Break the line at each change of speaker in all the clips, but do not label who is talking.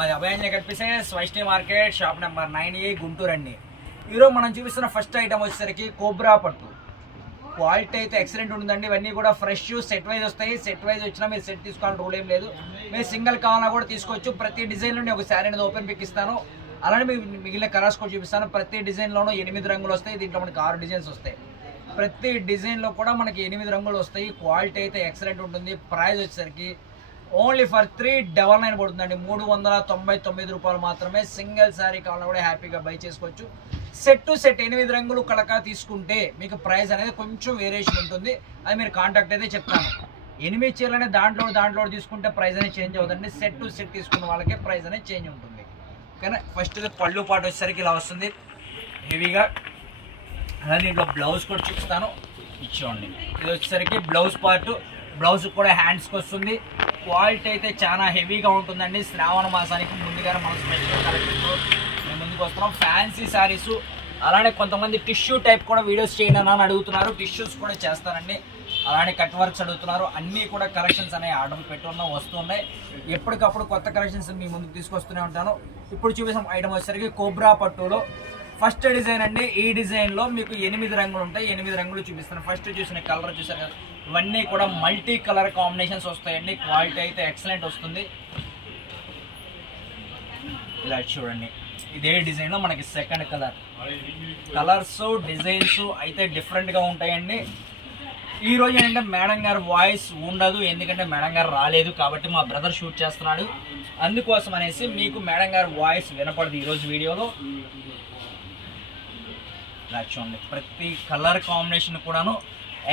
మాది అభయాంజలి కనిపిస్తే Vaishnavi market shop number nine A Guntur అండి. ఈరోజు మనం చూపిస్తున్న ఫస్ట్ ఐటమ్ వచ్చేసరికి కోబ్రా పట్టు. క్వాలిటీ అయితే ఎక్సలెంట్ ఉంటుందండి ఇవన్నీ కూడా ఫ్రెష్ సెట్ వైజ్ వస్తాయి. సెట్ వైజ్ వచ్చినా మీరు సెట్ తీసుకోవాలని రూల్ ఏం లేదు. మీరు సింగిల్ కావాలన్నా కూడా తీసుకోవచ్చు. ప్రతి డిజైన్లో నేను ఒక శారీ అనేది ఓపెన్ పిక్ ఇస్తాను. అలానే మీకు మిగిలిన కలర్స్ కూడా చూపిస్తాను. ప్రతి డిజైన్లోనూ ఎనిమిది రంగులు వస్తాయి. దీంట్లో మనకి ఆరు డిజైన్స్ వస్తాయి. ప్రతి డిజైన్లో కూడా మనకి ఎనిమిది రంగులు వస్తాయి. క్వాలిటీ అయితే ఎక్సలెంట్ ఉంటుంది. ప్రైస్ వచ్చేసరికి only for three double nine పడుతుందండి. మూడు వందల తొంభై తొమ్మిది రూపాయలు మాత్రమే సింగిల్ శారీ కావాలన్నా కూడా హ్యాపీగా బై చేసుకోవచ్చు. సెట్ టు సెట్ ఎనిమిది రంగులు కలక తీసుకుంటే మీకు ప్రైస్ అనేది కొంచెం వేరియేషన్ ఉంటుంది. అది మీరు కాంటాక్ట్ అయితే చెప్తాను. ఎనిమిది చీరలనే దాంట్లో దాంట్లో తీసుకుంటే ప్రైస్ అనేది చేంజ్ అవుతుంది సెట్ టు సెట్ తీసుకున్న వాళ్ళకే ప్రైస్ అనేది చేంజ్ ఉంటుంది. కానీ ఫస్ట్ పళ్ళు పాటు వచ్చేసరికి ఇలా వస్తుంది. హెవీగా అలా దీంట్లో బ్లౌజ్ కూడా చూపిస్తాను. ఇచ్చోండి ఇది వచ్చేసరికి బ్లౌజ్ పార్ట్ బ్లౌజ్ కూడా హ్యాండ్స్కి వస్తుంది. క్వాలిటీ అయితే చాలా హెవీగా ఉంటుందండి. శ్రావణ మాసానికి ముందుగానే మనం స్పెషల్ కలెక్షన్తో మేము ముందుకు వస్తున్నాం. ఫ్యాన్సీ శారీస్ అలానే కొంతమంది టిష్యూ టైప్ కూడా వీడియోస్ చేయండి అని అడుగుతున్నారు. టిష్యూస్ కూడా చేస్తారండి అలానే కట్ వర్క్స్ అడుగుతున్నారు. అన్నీ కూడా కలెక్షన్స్ అనేవి ఆర్డర్ పెట్టున్నాం వస్తున్నాయి. ఎప్పటికప్పుడు కొత్త కలెక్షన్స్ మీ ముందుకు తీసుకొస్తూనే ఉంటాను. ఇప్పుడు చూపిస్తాం ఐటమ్ వచ్చేసరికి కోబ్రా పట్టులో ఫస్ట్ డిజైన్ అండి. ఈ డిజైన్లో మీకు ఎనిమిది రంగులు ఉంటాయి. ఎనిమిది రంగులు చూపిస్తాను. ఫస్ట్ చూసిన కలర్ చూసారు కదా. ఇవన్నీ కూడా మల్టీ కలర్ కాంబినేషన్స్ వస్తాయండి. క్వాలిటీ అయితే ఎక్సలెంట్ వస్తుంది. ఇలా చూడండి. ఇదే డిజైన్లో మనకి సెకండ్ కలర్. కలర్స్ డిజైన్స్ అయితే డిఫరెంట్గా ఉంటాయండి. ఈ రోజు ఏంటంటే మేడం గారు వాయిస్ ఉండదు. ఎందుకంటే మేడం గారు రాలేదు కాబట్టి మా బ్రదర్ షూట్ చేస్తున్నాడు. అందుకోసం అనేసి మీకు మేడం గారు వాయిస్ వినపడదు ఈ రోజు వీడియోలో. చూడండి ప్రతి కలర్ కాంబినేషన్ కూడాను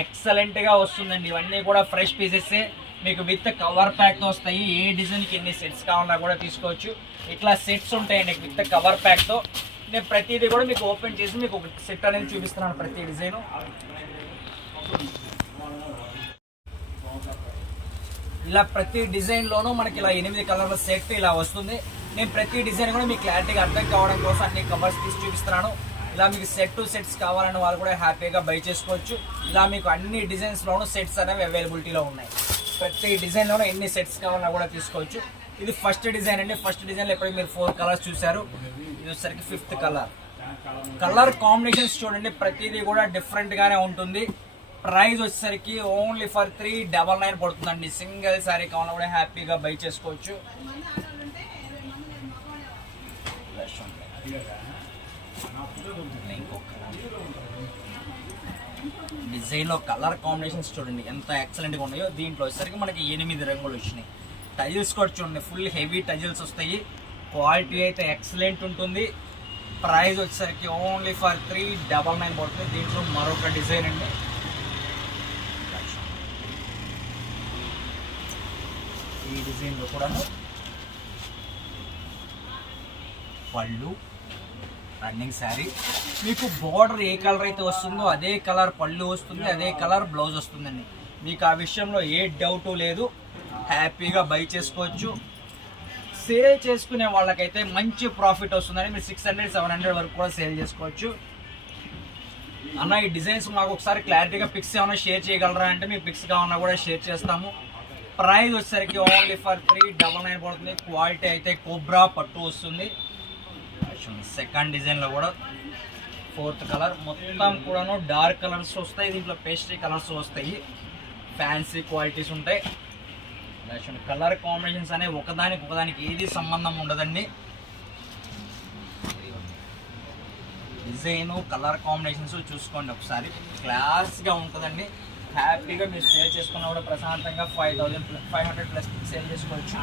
ఎక్సలెంట్గా వస్తుందండి. ఇవన్నీ కూడా ఫ్రెష్ పీసెస్సే మీకు విత్ కవర్ ప్యాక్తో వస్తాయి. ఏ డిజైన్కి ఎన్ని సెట్స్ కావాలన్నా కూడా తీసుకోవచ్చు. ఇట్లా సెట్స్ ఉంటాయండి విత్ కవర్ ప్యాక్తో నేను ప్రతిదీ కూడా మీకు ఓపెన్ చేసి మీకు ఒక సెట్ అనేది చూపిస్తున్నాను ప్రతి డిజైన్ ఇలా ప్రతి డిజైన్లోనూ మనకి ఇలా ఎనిమిది కలర్ల సెట్ ఇలా వస్తుంది. నేను ప్రతి డిజైన్ కూడా మీకు క్లారిటీగా అర్థం కావడం కోసం అన్ని కవర్స్ తీసి చూపిస్తున్నాను. ఇలా మీకు సెట్ టు సెట్స్ కావాలని వాళ్ళు కూడా హ్యాపీగా బై చేసుకోవచ్చు. ఇలా మీకు అన్ని డిజైన్స్లోనూ సెట్స్ అనేవి అవైలబిలిటీలో ఉన్నాయి. ప్రతి డిజైన్లోనూ ఎన్ని సెట్స్ కావాలన్నా కూడా తీసుకోవచ్చు. ఇది ఫస్ట్ డిజైన్ అండి. ఫస్ట్ డిజైన్లో ఎప్పటికీ మీరు ఫోర్ కలర్స్ చూశారు? ఇది వచ్చేసరికి ఫిఫ్త్ కలర్ కలర్ కాంబినేషన్స్ చూడండి. ప్రతిదీ కూడా డిఫరెంట్గానే ఉంటుంది. ప్రైస్ వచ్చేసరికి only for three double nine పడుతుందండి. సింగిల్ శారీ కావాలన్నా కూడా హ్యాపీగా బై చేసుకోవచ్చు. డిజైన్లో కలర్ కాంబినేషన్స్ చూడండి ఎంత ఎక్సలెంట్గా ఉన్నాయో. దీంట్లో వచ్చేసరికి మనకి ఎనిమిది రంగులు వచ్చినాయి. టజిల్స్ కూడా చూడండి ఫుల్ హెవీ టజిల్స్ వస్తాయి. క్వాలిటీ అయితే ఎక్సలెంట్ ఉంటుంది. ప్రైస్ వచ్చేసరికి only for three double nine పడుతుంది. దీంట్లో మరొక డిజైన్ అండి. ఈ డిజైన్లో కూడా పళ్ళు రన్నింగ్ శారీ. మీకు బార్డర్ ఏ కలర్ అయితే వస్తుందో అదే కలర్ పళ్ళు వస్తుంది అదే కలర్ బ్లౌజ్ వస్తుందండి. మీకు ఆ విషయంలో ఏ డౌట్ లేదు. హ్యాపీగా బై చేసుకోవచ్చు. సేల్ చేసుకునే వాళ్ళకైతే మంచి ప్రాఫిట్ వస్తుందని మీరు సిక్స్ హండ్రెడ్ సెవెన్ హండ్రెడ్ వరకు కూడా సేల్ చేసుకోవచ్చు. అన్న ఈ డిజైన్స్ మాకు ఒకసారి క్లారిటీగా పిక్స్ ఏమైనా షేర్ చేయగలరా? అంటే మీకు పిక్స్ కావాలన్నా కూడా షేర్ చేస్తాము. ప్రైస్ వచ్చేసరికి only for three double nine పడుతుంది. క్వాలిటీ అయితే కోబ్రా పట్టు వస్తుంది. సెకండ్ డిజైన్లో కూడా ఫోర్త్ కలర్ మొత్తం కూడాను డార్క్ కలర్స్ వస్తాయి దీంట్లో పేస్ట్రీ కలర్స్ వస్తాయి. ఫ్యాన్సీ క్వాలిటీస్ ఉంటాయి. కలర్ కాంబినేషన్స్ అనేవి ఒకదానికి ఒకదానికి ఏది సంబంధం ఉండదండి. డిజైను కలర్ కాంబినేషన్స్ చూసుకోండి ఒకసారి. క్లాస్గా ఉంటుందండి. హ్యాపీగా మీరు సేల్ చేసుకున్నా కూడా ప్రశాంతంగా five thousand five hundred plus sale చేసుకోవచ్చు.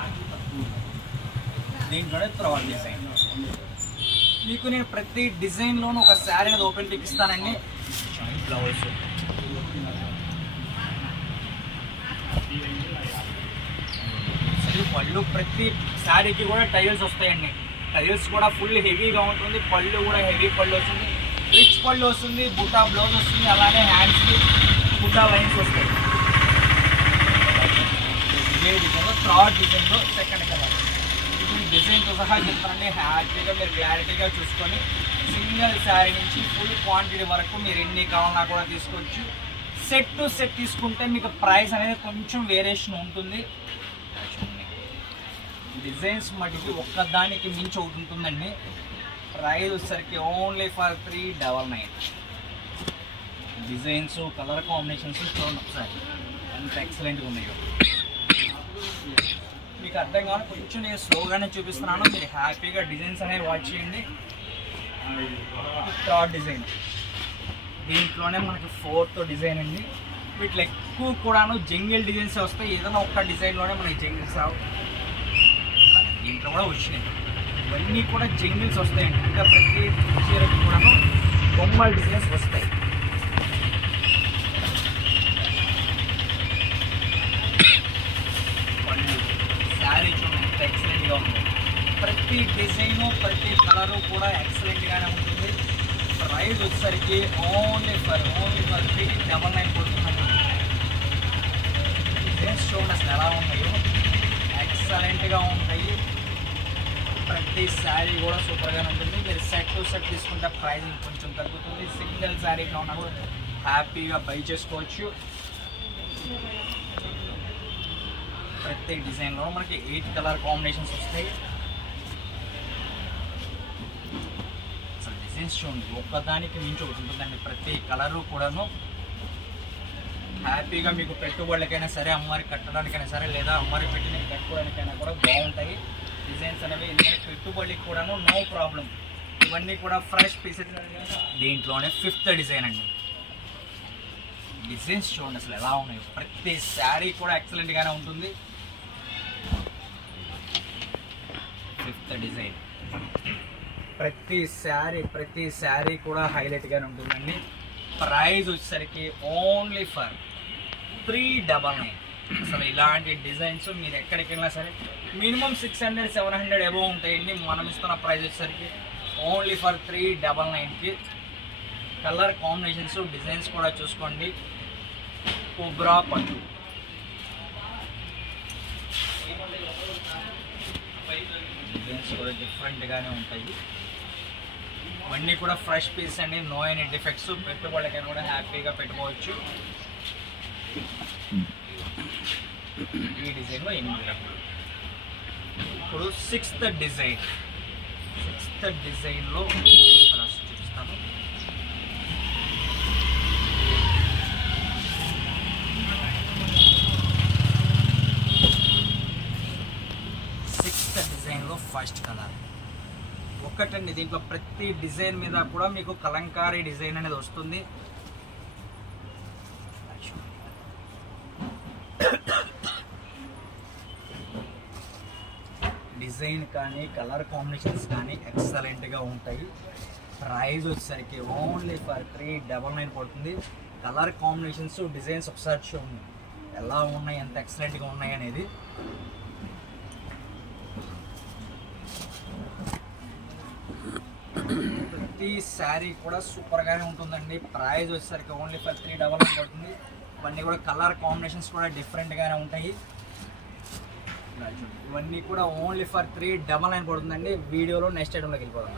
దీంట్లోనే ప్రొవైడ్ డిజైన్ మీకు నేను ప్రతి డిజైన్లోనూ ఒక శారీ అనేది ఓపెన్ పిక్ బ్లౌజ్ పళ్ళు ప్రతి శారీకి కూడా టైల్స్ వస్తాయండి. టైల్స్ కూడా ఫుల్ హెవీగా ఉంటుంది. పళ్ళు కూడా హెవీ పళ్ళు వస్తుంది. రిచ్ పళ్ళు వస్తుంది. బుటా బ్లౌజ్ వస్తుంది. అలానే హ్యాండ్స్కి బుటా లైన్స్ వస్తాయి. ఇదే డిజైన్లో థర్డ్ డిజైన్లో సెకండ్ కలర్ డిజైన్తో సహా చెప్తానండి హ్యాపీగా మీరు క్లారిటీగా చూసుకొని సింగిల్ శారీ నుంచి ఫుల్ క్వాంటిటీ వరకు మీరు ఎన్ని కావాలన్నా కూడా తీసుకోవచ్చు. సెట్ టు సెట్ తీసుకుంటే మీకు ప్రైస్ అనేది కొంచెం వేరియేషన్ ఉంటుంది. డిజైన్స్ మటుకు ఒక్కదానికి మించి ఒకటి ఉంటుందండి. ప్రైస్ వచ్చేసరికి only for three double nine designs colour combinations చూడండి ఒకసారి ఎంత ఎక్సలెంట్గా ఉన్నాయో. మీకు అర్థం కావాలి. కొంచెం నేను స్లోగానే చూపిస్తున్నాను. మీరు హ్యాపీగా డిజైన్స్ అనేవి వాచ్ చేయండి. Third design. దీంట్లోనే మనకి ఫోర్త్ డిజైన్ అండి వీటిలో ఎక్కువ కూడాను జంగిల్ డిజైన్స్ వస్తాయి. ఏదైనా ఒక్క డిజైన్లోనే మనకి జంగిల్స్ రావు. దీంట్లో కూడా వచ్చినాయి. ఇవన్నీ కూడా జంగిల్స్ వస్తాయండి. ఇంకా ప్రతి చీరకి కూడాను బొమ్మల డిజైన్స్ వస్తాయి పళ్ళు శారీ చూడండి ఎంత ఎక్సలెంట్గా ఉంది ప్రతి డిజైను ప్రతి కలరు కూడా ఎక్సలెంట్గానే ఉంటుంది. ప్రైస్ వచ్చేసరికి only for only for three double nine పడుతుందండి డిజైన్స్ చూడండి అసలు ఎలా ఉన్నాయో. ఎక్సలెంట్గా ఉంటాయి. ప్రతి శారీ కూడా సూపర్గానే ఉంటుంది. మీరు సెట్ టు సెట్ తీసుకుంటే ప్రైస్ కొంచెం తగ్గుతుంది. సింగిల్ శారీగా ఉన్నా కూడా హ్యాపీగా బై చేసుకోవచ్చు. ప్రతి డిజైన్లో మనకి ఎయిట్ కలర్ కాంబినేషన్స్ వస్తాయి. అసలు డిజైన్స్ చూడండి ఒక్కదానికి మించి ఒకటి ఉంటుందండి. ప్రతి కలరు కూడాను హ్యాపీగా మీకు పెట్టుబడులకైనా సరే అమ్మవారికి కట్టడానికైనా సరే లేదా అమ్మవారికి పెట్టి మీకు కట్టుకోవడానికైనా కూడా బాగుంటాయి. డిజైన్స్ అనేవి ఎందుకంటే పెట్టుబడికి కూడాను నో ప్రాబ్లం. ఇవన్నీ కూడా ఫ్రెష్ పీసెస్. దీంట్లోనే ఫిఫ్త్ డిజైన్ అండి. డిజైన్స్ చూడండి అసలు ఎలా ఉన్నాయి. ప్రతి శారీ కూడా ఎక్సలెంట్గానే ఉంటుంది. Fifth design. ప్రతి శారీ ప్రతి శారీ కూడా హైలైట్గానే ఉంటుందండి. ప్రైజ్ వచ్చేసరికి only for three double nine అసలు ఇలాంటి డిజైన్స్ మీరు ఎక్కడికి వెళ్ళినా సరే minimum six hundred seven hundred above ఉంటాయండి. మనం ఇస్తున్న ప్రైస్ వచ్చేసరికి ఓన్లీ ఫర్ త్రీ డబల్ నైన్కి కలర్ కాంబినేషన్స్ డిజైన్స్ కూడా చూసుకోండి. కుబ్రా పట్టు డిజైన్స్ కూడా డిఫరెంట్గానే ఉంటాయి. ఇవన్నీ కూడా ఫ్రెష్ పీస్ అండి. నో ఎనీ డిఫెక్ట్స్ పెట్టుబడులకైనా కూడా హ్యాపీగా పెట్టుకోవచ్చు. ఈ డిజైన్లో ఎనిమిది రకాలు. ఇప్పుడు సిక్స్త్ డిజైన్ సిక్స్త్ డిజైన్లో కలర్స్ చూపిస్తాను. సిక్స్త్ డిజైన్లో ఫస్ట్ కలర్ ఒక్కటండి దీంట్లో ప్రతి డిజైన్ మీద కూడా మీకు కలంకారీ డిజైన్ అనేది వస్తుంది. డిజైన్ కానీ కలర్ కాంబినేషన్స్ కానీ ఎక్సలెంట్గా ఉంటాయి. ప్రైస్ వచ్చేసరికి only for three double nine పడుతుంది. కలర్ కాంబినేషన్స్ డిజైన్స్ ఒకసారి చూడండి. ఎలా ఉన్నాయి ఎంత ఎక్సలెంట్గా ఉన్నాయి అనేది. ప్రతి శారీ కూడా సూపర్గానే ఉంటుందండి. ప్రైస్ వచ్చేసరికి only for three double nine పడుతుంది ఇవన్నీ కూడా కలర్ కాంబినేషన్స్ కూడా డిఫరెంట్గానే ఉంటాయి. ఇవన్నీ కూడా only for three double nine పడుతుందండి. వీడియోలో నెక్స్ట్ ఐటెంలోకి వెళ్ళిపోదాం.